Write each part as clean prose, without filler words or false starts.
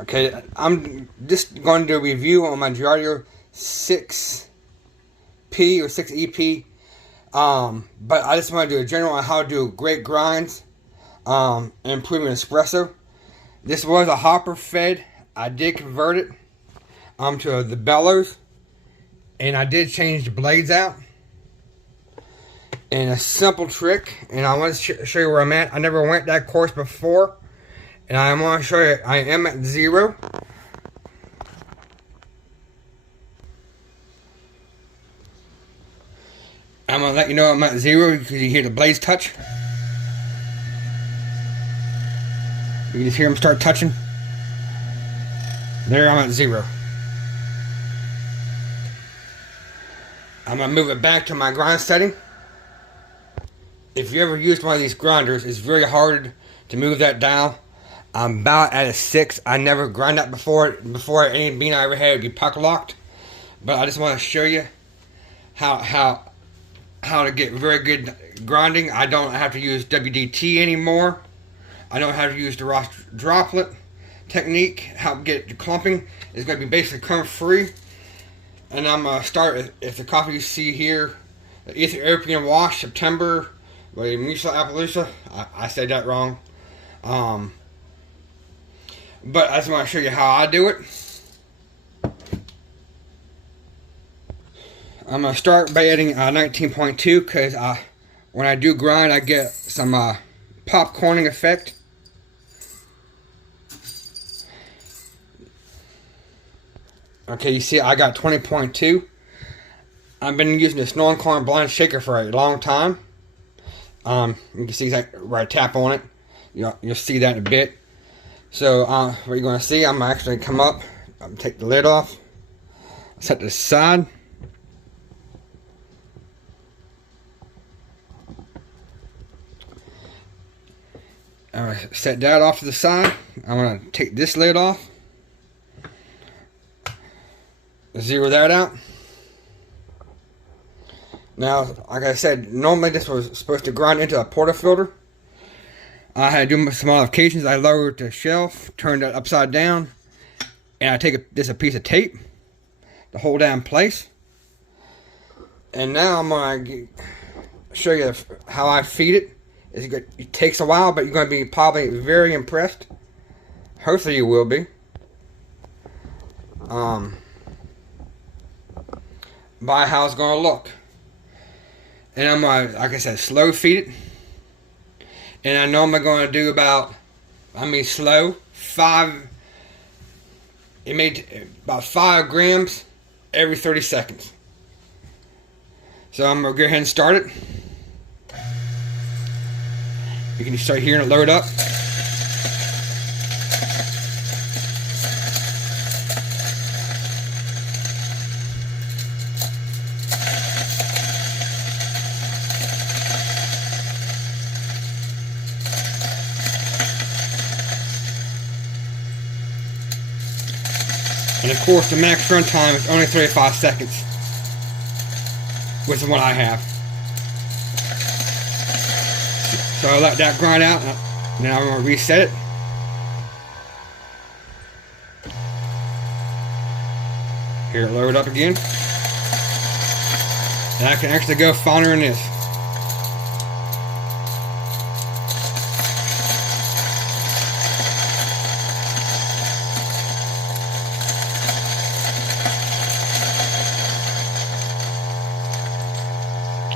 Okay, I'm just going to do a review on my Ceado 6P or 6EP. But I just want to do a general on how to do great grinds, and improving espresso. This was a hopper fed. I did convert it to the bellows, and I did change the blades out. And a simple trick, and I want to show you where I'm at. I never went that course before, and I want to show you I am at 0. I'm going to let you know I'm at 0 because you hear the blades touch. You just hear them start touching. There, I'm at 0. I'm going to move it back to my grind setting. If you ever used one of these grinders, it's very hard to move that dial. I'm about at a 6. I never grind that before any bean I ever had would be pocket locked. But I just want to show you how to get very good grinding. I don't have to use WDT anymore. I don't have to use the raw droplet technique. How to get the clumping is going to be basically clump free. And I'm going to start, if the coffee you see here, the Ethiopian wash, September, by Musa Appaloosa. I said that wrong. But I just want to show you how I do it. I'm going to start by adding 19.2 because when I do grind, I get some popcorning effect. Okay, you see I got 20.2. I've been using this non-corn blind shaker for a long time. You can see exactly where I tap on it. You'll see that in a bit. So what you're going to see, I'm going to actually come up, take the lid off, set this aside. I'm going to set that off to the side. I'm going to take this lid off. Zero that out. Now, like I said, normally this was supposed to grind into a portafilter. I had to do some modifications. I lowered the shelf, turned it upside down, and I take a piece of tape to hold that in place. And now I'm going to show you how I feed it. It takes a while, but you're going to be probably very impressed. Hopefully you will be. By how it's going to look. And I'm going to, like I said, slow feed it. And I know I'm going to do about 5 grams every 30 seconds. So I'm going to go ahead and start it. You can start hearing it load up. And of course, the max run time is only 35 seconds, which is what I have. So I let that grind out, and then I'm going to reset it. Here it load up again. And I can actually go finer than this.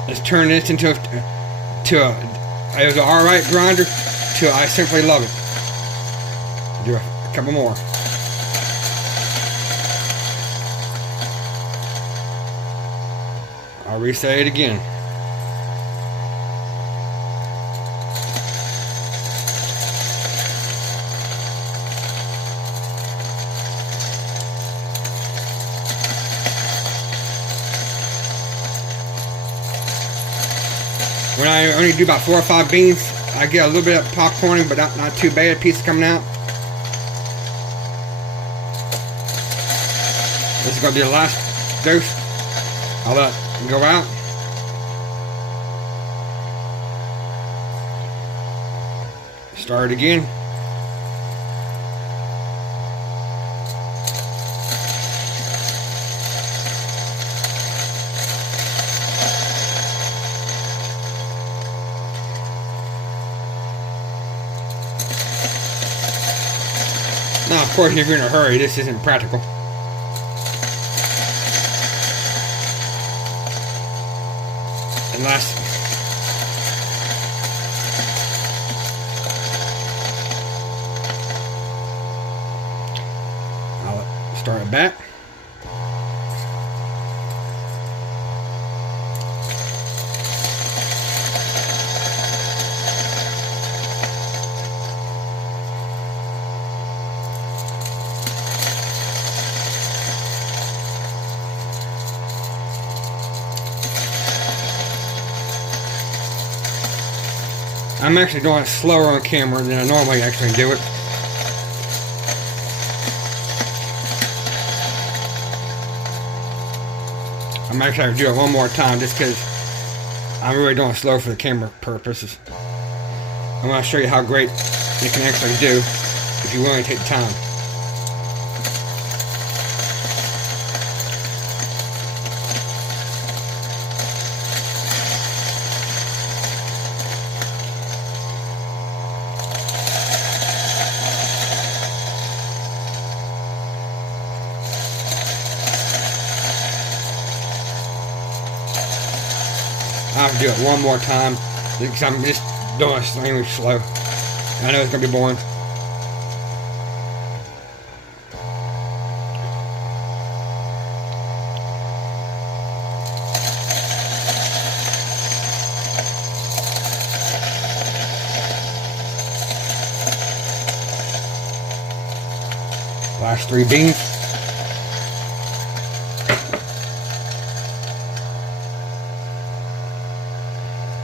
Let's turn this into it was an alright grinder to I simply love it. Do a couple more. I'll reset it again. When I only do about 4 or 5 beans, I get a little bit of popcorning, but not too bad. Piece coming out. This is going to be the last dose. I'll let it go out. Start again. course, if you're in a hurry, this isn't practical. And last, I'll start it back. I'm actually doing it slower on camera than I normally actually do it. I'm actually going to do it one more time just because I'm really doing it slow for the camera purposes. I'm going to show you how great it can actually do if you really take the time. I have to do it one more time because I'm just doing it extremely slow. I know it's going to be boring. Last 3 beans.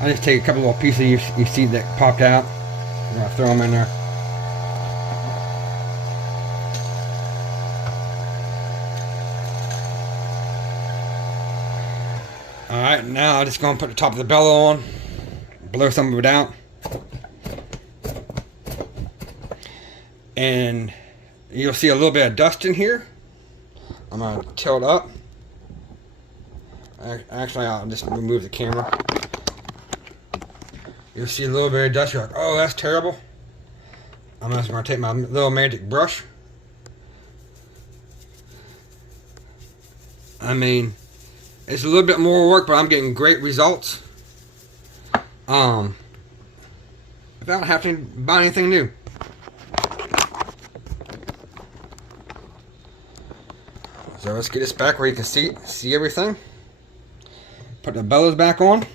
I just take a couple little pieces you see that popped out. I'm going to throw them in there. Alright, now I'm just going to put the top of the bellow on. Blow some of it out. And you'll see a little bit of dust in here. I'm going to tilt up. Actually, I'll just remove the camera. You'll see a little bit of dust. You're like, oh, that's terrible. I'm just going to take my little magic brush. I mean, it's a little bit more work, but I'm getting great results. Without having to buy anything new. So let's get this back where you can see everything. Put the bellows back on.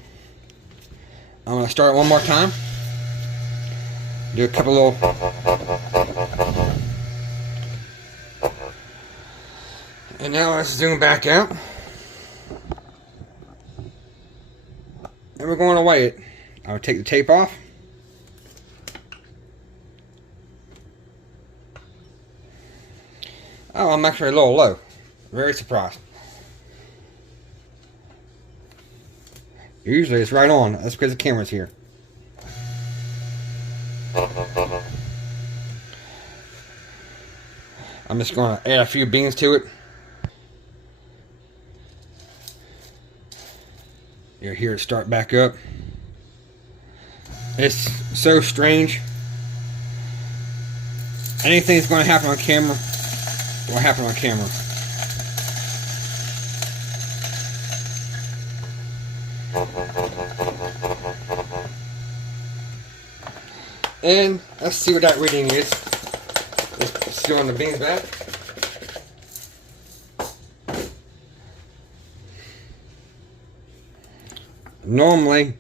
I'm going to start it one more time. Do a couple little... And now let's zoom back out. And we're going to weigh it. I'll take the tape off. Oh, I'm actually a little low. Very surprised. Usually it's right on. That's because the camera's here. I'm just going to add a few beans to it. You'll hear it start back up. It's so strange. Anything that's going to happen on camera will happen on camera. And let's see what that reading is. Let's go on the beans back. Normally,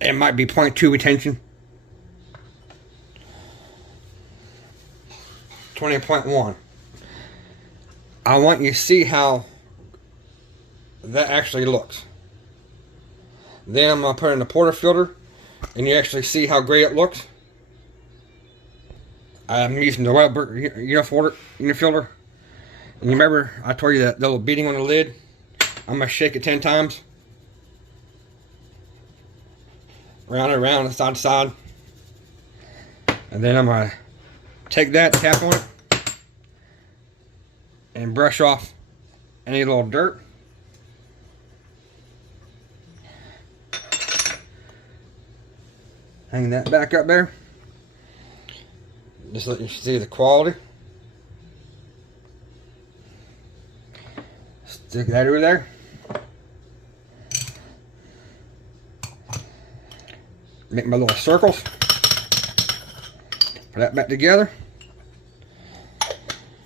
it might be 0.2 retention. 20.1. I want you to see how that actually looks. Then I'm going to put it in the portafilter, and you actually see how great it looks. I'm using the Weber unifilter. And you remember I told you that little beading on the lid? I'm going to shake it 10 times. Round and round, side to side. And then I'm going to take that, tap on it, and brush off any little dirt. Hang that back up there. Just let you see the quality. Stick that over there. Make my little circles. Put that back together.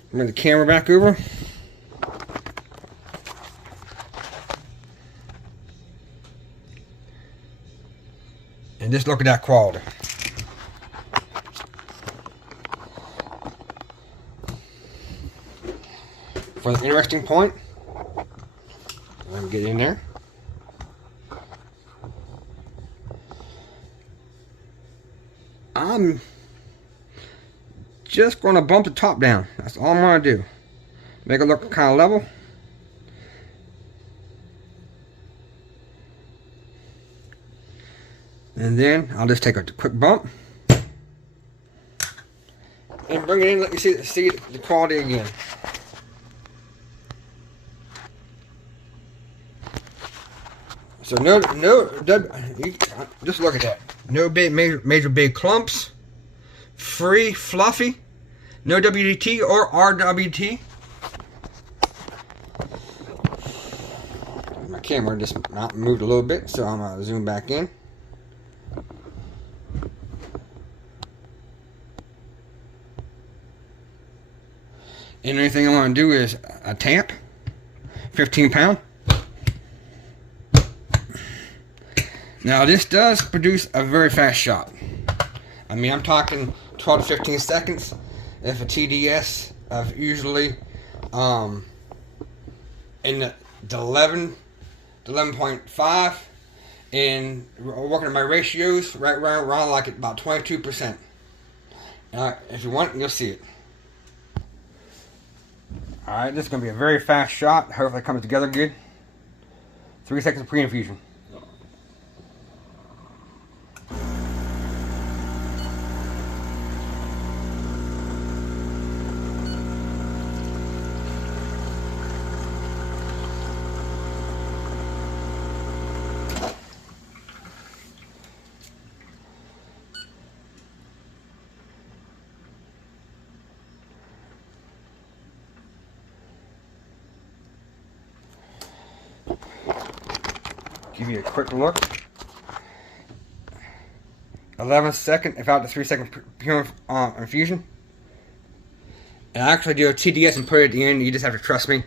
Bring the camera back over. And just look at that quality. For the interesting point, let me get in there. I'm just going to bump the top down. That's all I'm going to do. Make it look kind of level. And then I'll just take a quick bump and bring it in. Let me see the quality again. So just look at that. No big major big clumps. Free, fluffy. No WDT or RWT. My camera just moved a little bit, so I'm gonna zoom back in. And anything I want to do is a tamp, 15 pound. Now this does produce a very fast shot. I mean, I'm talking 12 to 15 seconds. If a TDS of usually in the 11 to 11.5, and working on my ratios right around like about 22%. If you want, you'll see it. Alright, this is going to be a very fast shot. Hopefully it comes together good. 3 seconds of pre-infusion. Give you a quick look. 11 second, about the 3 second pure infusion. And I actually do a TDS and put it at the end. You just have to trust me.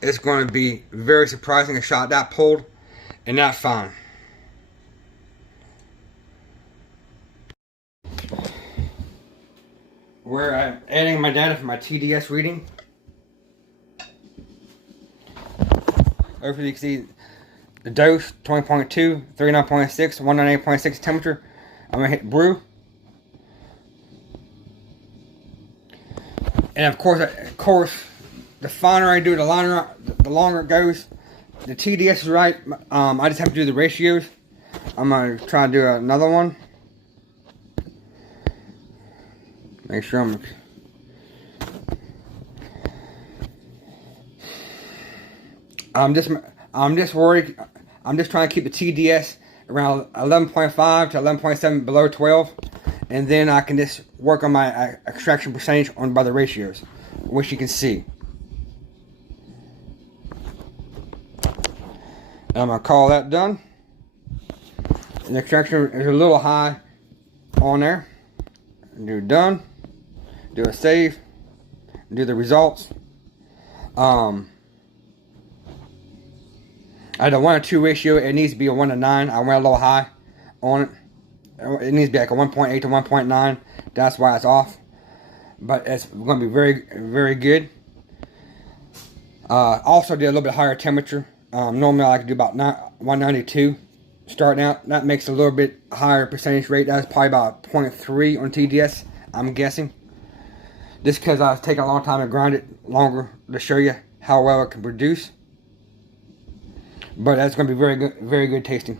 It's going to be very surprising. A shot that pulled and that fine. We're adding my data for my TDS reading. Hopefully you can see the dose, 20.2, 39.6, 198.6 temperature. I'm going to hit brew. And of course, the finer I do, the longer it goes. The TDS is right. I just have to do the ratios. I'm going to try to do another one. Make sure I'm just worried. I'm just trying to keep the TDS around 11.5 to 11.7 below 12, and then I can just work on my extraction percentage by the ratios, which you can see. I'm gonna call that done. And the extraction is a little high on there. Do done. Do a save. Do the results. I had a 1-to-2 ratio. It needs to be a 1-to-9. I went a little high on it. It needs to be like a 1.8 to 1.9. That's why it's off. But it's going to be very, very good. Also did a little bit higher temperature. Normally I like to do about 192 starting out. That makes a little bit higher percentage rate. That's probably about 0.3 on TDS, I'm guessing. Just because I was taking a long time to grind it longer to show you how well it can produce. But that's going to be very good tasting.